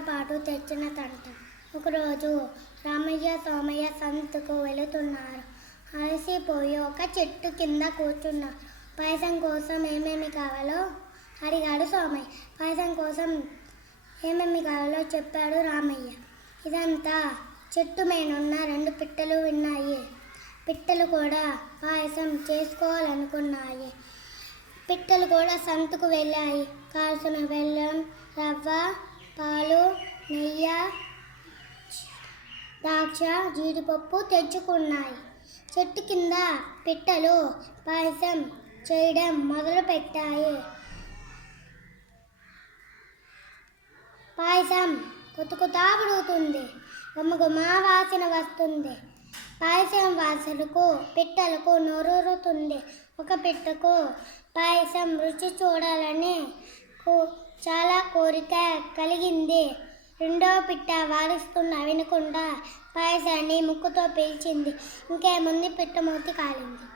పొరపాటు తెచ్చిన తంట. ఒకరోజు రామయ్య సోమయ్య సంతకు వెళుతున్నారు. అలసిపోయి ఒక చెట్టు కింద కూర్చున్నారు. పాయసం కోసం ఏమేమి కావాలో అడిగాడు సోమయ్య. పాయసం కోసం ఏమేమి కావాలో చెప్పాడు రామయ్య. ఇదంతా చెట్టు మీనున్న 2 పిట్టలు విన్నాయి. పిట్టలు కూడా పాయసం చేసుకోవాలనుకున్నాయి. పిట్టలు కూడా సంతకు వెళ్ళాయి. కాల్చిన బెల్లం, రవ్వ, పాలు, నెయ్యి, ద్రాక్ష, జీడిపప్పు తెచ్చుకున్నాయి. చెట్టు కింద పిట్టలు పాయసం చేయడం మొదలుపెట్టాయి. పాయసం కుతుకుతా ఉడుకుతుంది. గుమగుమా వాసన వస్తుంది. పాయసం వాసనకు పిట్టలకు నోరూరుతుంది. ఒక పిట్టకు పాయసం రుచి చూడాలని చాలా కోరిక కలిగింది. రెండో పిట్ట వారిస్తున్నా వినకుండా పాయసాన్ని ముక్కుతో పీల్చింది. ఇంకేముంది, పిట్ట మూతి కాలింది.